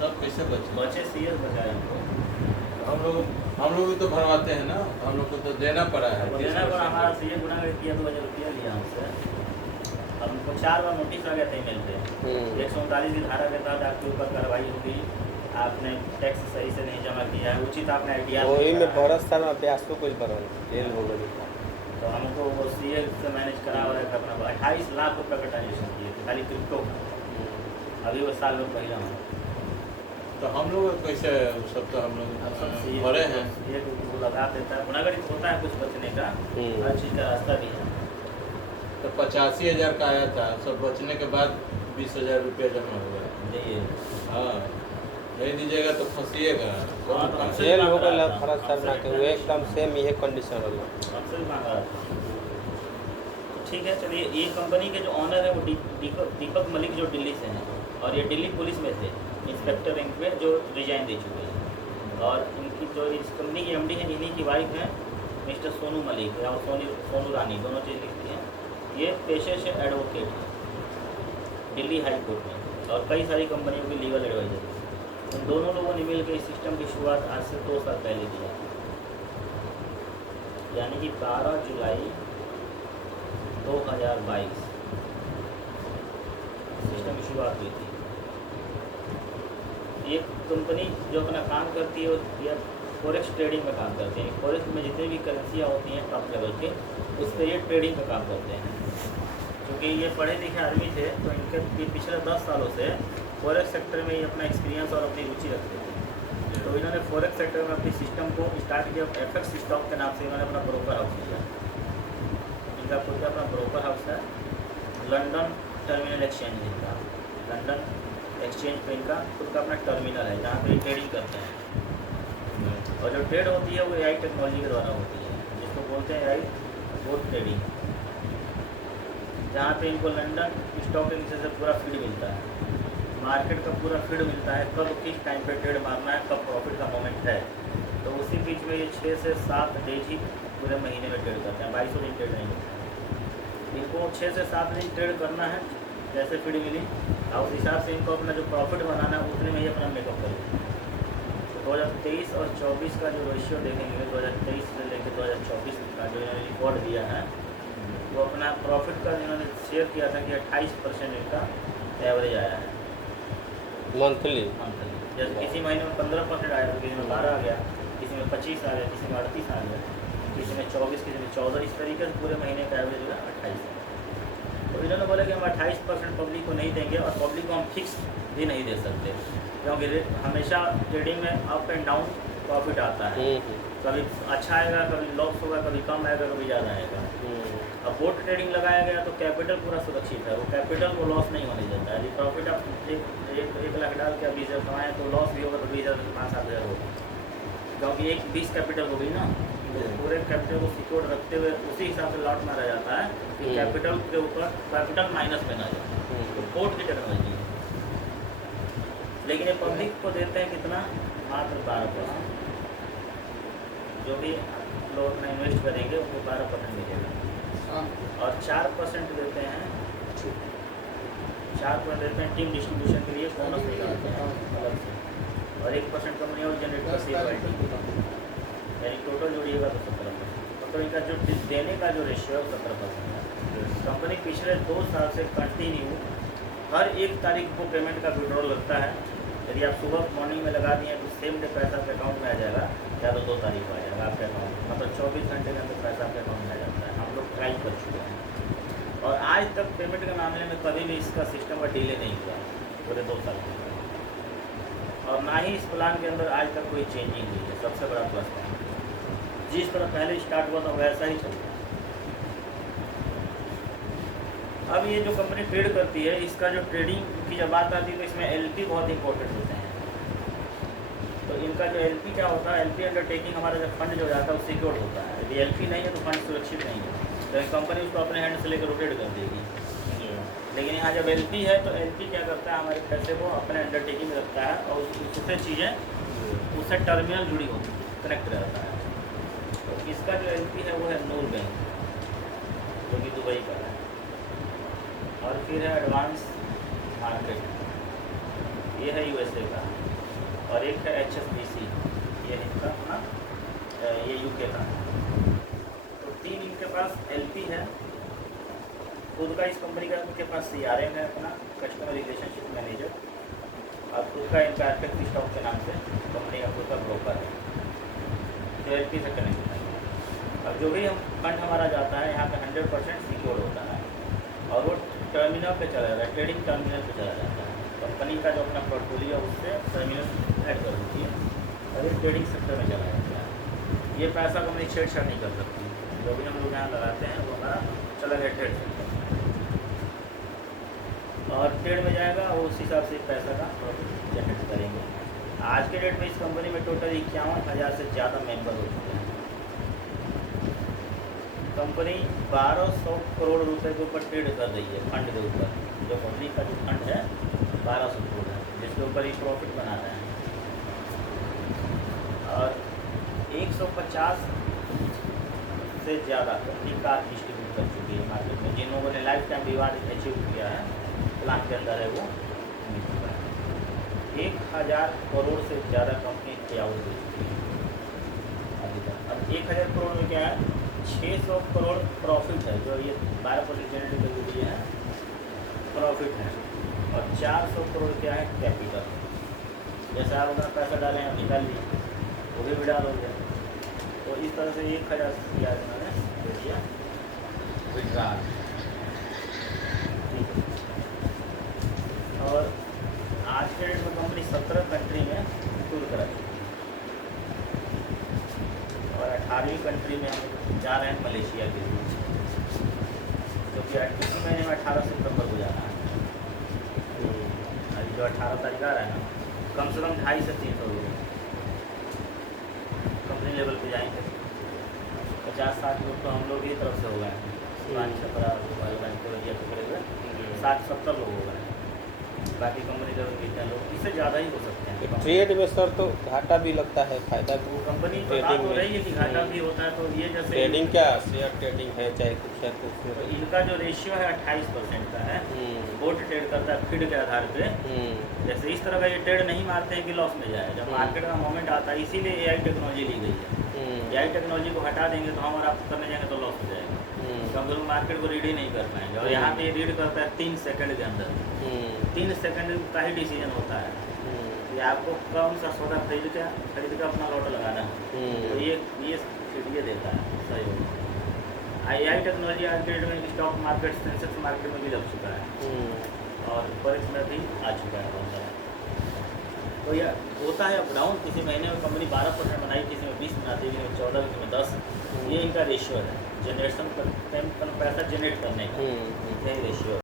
तब कैसे बचे? बचे सीएस बचा इनको। हम लोग भी तो भरवाते हैं ना, हम लोग को तो देना पड़ा है। तो देना पर हमारा सीए गुना किया 2000 रुपया लिया हमसे। हमको 4 बार नोटिस आ गया था ईमेल पे। 139 की धारा के तहत आपके ऊपर कार्रवाई होगी, आपने टैक्स सही से नहीं जमा किया है, उचित आपने आइडिया वही में बरस साल अभ्यास तो कुछ बरन जेल हो गई। तो हमको वो सीए से मैनेज करा हुआ है अपना 28 लाख रुपये का ट्रांजेक्शन किए थे खाली क्रिप्टो का। अभी वो साल में पहला हूँ। तो हम लोग कैसे सब तो हम लोग भरे हैं। ये वो लगा देता है गुनागरित होता है कुछ बचने का, हर चीज़ का रास्ता भी है। तो 85,000 का आया था, सब बचने के बाद 20,000 रुपया जमा हो गया। जी हाँ, नहीं दीजिएगा तो फंसिएगा। हाँ, तो हमसे जेल भी हो मांग रहा गया था। फरज सर ना हमसे के भी एकदम सेम ये कंडीशन वाला। हमसे भी मांगा था। तो ठीक है, चलिए ये कंपनी के जो ऑनर है वो दीपक मलिक जो दिल्ली से हैं, और ये दिल्ली पुलिस में थे इंस्पेक्टर रैंक पे, जो रिजाइन दे चुके हैं। और इनकी जो इस कंपनी की एमडी है, इन्हीं की वाइफ है मिस्टर सोनू मलिक या सोनू रानी, दोनों चीज़ लिखती हैं। ये पेशे से एडवोकेट हैं दिल्ली हाई कोर्ट में, और कई सारी कंपनियों की लीगल एडवाइजर। उन दोनों लोगों ने मिल के इस सिस्टम की शुरुआत आज से 2 साल पहले की है, यानी कि 12 जुलाई 2022 सिस्टम की शुरुआत हुई थी। ये कंपनी जो अपना काम करती है ये फॉरेक्स ट्रेडिंग में काम करते हैं। फॉरेक्स में जितनी भी करेंसियाँ होती हैं टॉप लेवल के, उस पर ये ट्रेडिंग का काम करते हैं। क्योंकि ये पढ़े लिखे आदमी थे, तो इनके पिछले 10 सालों से फॉरेक्स सेक्टर में ये अपना एक्सपीरियंस और अपनी रुचि रखते थे। तो इन्होंने फॉरेक्स सेक्टर में अपनी सिस्टम को स्टार्ट किया। एफएक्स स्टॉक के नाम से इन्होंने अपना ब्रोकर हाउस किया। इनका खुद का अपना ब्रोकर हाउस है, लंदन टर्मिनल एक्सचेंज इनका, लंदन एक्सचेंज पे इनका खुद का अपना टर्मिनल है जहाँ पे ट्रेडिंग करते हैं। और जो ट्रेड होती है वो एआई टेक्नोलॉजी के द्वारा होती है, जिसको बोलते हैं एआई बोट ट्रेडिंग, जहाँ पे इनको लंदन स्टॉक एक्सचेंज से पूरा फीड मिलता है, मार्केट का पूरा फीड मिलता है, कब किस टाइम पे ट्रेड मारना है, कब प्रॉफिट का मोमेंट है। तो उसी बीच में ये 6 से 7 डेज ही पूरे महीने में ट्रेड करते हैं, 22 दिन ट्रेड नहीं होता है। इनको 6 से 7 दिन ट्रेड करना है जैसे फीड मिली, और उस हिसाब से इनको अपना जो प्रॉफिट बनाना है उतने में ही अपना मेकअप करेंगे। तो 2023 और 24 का जो रेशियो देखेंगे, 2023 से लेकर 2024 का जो इन्होंने रिकॉर्ड दिया है, वो अपना प्रॉफिट का जिन्होंने शेयर किया था कि 28% इनका एवरेज आया है मंथली। जैसे किसी महीने में 15% आया तो किसी में 12 आ गया, किसी में 25 आ गया, किसी में 38 आ गया, किसी में 24, किसी में 14, इस तरीके से पूरे महीने का एवरेज होगा 28। तो इन्होंने बोला कि हम 28% पब्लिक को नहीं देंगे, और पब्लिक को हम फिक्स भी नहीं दे सकते, क्योंकि हमेशा ट्रेडिंग में अप एंड डाउन प्रॉफिट आता है। कभी अच्छा आएगा, कभी लॉस होगा, कभी कम आएगा, कभी ज़्यादा आएगा। अब बोट ट्रेडिंग लगाया गया तो कैपिटल पूरा सुरक्षित है, वो कैपिटल को लॉस नहीं होने देता है। यदि प्रॉफिट आप 1 लाख डाल के 20,000 कमाएँ तो लॉस भी होगा तो 20,000 से 5-7 हज़ार होगा, क्योंकि एक 20 कैपिटल हो गई ना, तो पूरे कैपिटल को सिक्योर रखते हुए उसी हिसाब से लॉट मारा जाता है कि कैपिटल के ऊपर कैपिटल माइनस में ना जाए। तो बोट की टेक्नोलॉजी है, लेकिन ये पब्लिक को देते हैं कितना, मात्र 12%। जो भी लोग अपना इन्वेस्ट करेंगे उनको 12% मिलेगा, और 4% देते हैं, 4% देते हैं टीम डिस्ट्रीब्यूशन के लिए, बोनस निकालते हैं अलग से, और 1% कंपनी और जनरेट करती है रॉयल्टी, यानी टोटल जोड़िएगा तो 17%। तो इनका जो देने का जो रेशियो है 17% है। कंपनी पिछले 2 साल से कंटिन्यू हर 1 तारीख को पेमेंट का विड्रॉल लगता है। यदि आप सुबह मॉर्निंग में लगा दिए तो सेम डे पैसा आपके अकाउंट में आ जाएगा, या तो 2 तारीख को आ जाएगा आपके अकाउंट में, मतलब 24 घंटे के अंदर पैसा आपके अकाउंट में आ जाता है। हम लोग ट्राई कर चुके हैं, और आज तक पेमेंट के मामले में कभी भी इसका सिस्टम का डिले नहीं हुआ पूरे 2 साल में, और ना ही इस प्लान के अंदर आज तक कोई चेंजिंग हुई है। सबसे बड़ा प्लस पॉइंट, जिस तरह पहले स्टार्ट हुआ था वैसा ही चल रहा है। अब ये जो कंपनी ट्रेड करती है, इसका जो ट्रेडिंग की जब बात आती है तो इसमें एलपी बहुत इंपॉर्टेंट होते हैं। तो इनका जो एलपी क्या होता है, एलपी अंडरटेकिंग हमारा जब फंड जो जाता है वो सिक्योर होता है। यदि एलपी नहीं है तो फंड सुरक्षित नहीं है, तो कंपनी उसको अपने हैंड से लेकर रोटेट कर देगी। लेकिन यहाँ जब एलपी है तो एलपी क्या करता है, हमारे पैसे को अपने अंडरटेकिंग में रखता है, और उससे चीज़ें उससे टर्मिनल जुड़ी होती है, कनेक्ट रहता है। तो इसका जो एलपी है वो है नूर बैंक, जो कि दुबई का है, और फिर है एडवांस मार्केट, ये है यूएसए का, और एक है HSBC, ये है इनका अपना ये यूके का। तो 3 इनके पास LP है, खुद का इस कंपनी का इनके पास CRM है अपना, कस्टमर रिलेशनशिप मैनेजर, और खुद का इनका एफेक्ट स्टॉक के नाम से कंपनी का खुद का ब्रोकर है जो LP से कनेक्ट है। और जो भी हम फंड हमारा जाता है यहाँ पे 100% सिक्योर होता है, और वो टर्मिनल पे चला जाता है, ट्रेडिंग टर्मिनल पे चला जाता है। कंपनी का जो अपना पोर्टफोलियो है उससे टर्मिनल ऐड कर देती है और ये ट्रेडिंग सेक्टर में चला जाता है। ये पैसा कंपनी छेड़छाड़ नहीं कर सकती, जो भी हम लोग यहाँ लगाते हैं वो हमारा चला गया ट्रेड सेक्टर और ट्रेड में जाएगा, वो उस हिसाब से पैसा का प्रॉफिट जनरेट करेंगे। आज के डेट में इस कंपनी में टोटल 51,000 से ज़्यादा मेंबर हो चुके हैं। कंपनी 1200 करोड़ रुपए के ऊपर ट्रेड कर रही है फंड के ऊपर। जो कंपनी का जो फंड है 1200 करोड़ है, जिसके ऊपर ही प्रॉफिट बना रहा है। और 150 से ज़्यादा कंपनी कार डिस्ट्रीब्यूट कर चुकी है मार्केट में। जिन लोगों ने लाइफ टाइम रिवार्ड अचीव किया है प्लान के अंदर है वो मिल चुका है। 1000 करोड़ से ज़्यादा कंपनी पे आउट दे चुकी है अभी तक। अब 1000 करोड़ में क्या है, 600 करोड़ प्रॉफिट है, जो ये 12% जनरेट कर दिए हैं प्रॉफिट है, और 400 करोड़ क्या है कैपिटल। जैसे आप अपना पैसा डालें और निकाल लीजिए, वो भी डालोगे। तो इस तरह से 1000 किया इन्होंने दे दिया विड्रॉल। और आज के डेट में कंपनी 17 कंट्री में टूर कराती है, और 18वीं कंट्री में हम जा रहे हैं मलेशिया के लिए, जो कि इसी महीने में 18 सितंबर को जाना है। अभी जो 18 तारीख आ रहा है ना, कम से कम 250 से 300 लोग कंपनी लेवल पे जाएंगे। 50-60 लोग तो हम लोग की तरफ से हो गए हैं, 60-70 लोग हो गए हैं। बाकी कंपनी लेवल कितने लोग, इससे ज़्यादा ही हो सकते हैं। ट्रेड में सर तो घाटा भी लगता है, फायदा भी। कंपनी बता तो रही है कि घाटा भी होता है। तो ये जैसे ट्रेडिंग क्या शेयर ट्रेडिंग है, चाहे कुछ है तो कुछ। इनका जो रेशियो है 28% का है। बोर्ड ट्रेड करता है फीड के आधार पे। जैसे इस तरह का ये ट्रेड नहीं मारते हैं कि लॉस में जाए। जब मार्केट का मोमेंट आता है, इसीलिए AI टेक्नोलॉजी ली गई है। AI टेक्नोलॉजी को हटा देंगे तो हम और आप करने जाएंगे तो लॉस हो जाएगा। कम से कम मार्केट को रीड ही नहीं कर पाएंगे। और यहाँ पे रीड करता है 3 सेकंड के अंदर। 3 सेकंड का ही डिसीजन होता है कि आपको कौन सा सौदा खरीद के अपना लॉट लगाना है। तो ये देता है सही होगा। AI टेक्नोलॉजी आज के डेट में स्टॉक मार्केट, सेंसेक्स मार्केट में भी लग चुका है, और फॉरेक्स में भी आ चुका है बहुत सारा। तो यह होता है अप डाउन। किसी महीने में कंपनी 12% बनाई, किसी में 20 बनाती है, किसी में 14, किसी में 10। ये इनका रेशियो है जनरेशन पैसा जनरेट करने का, यही रेशियो है।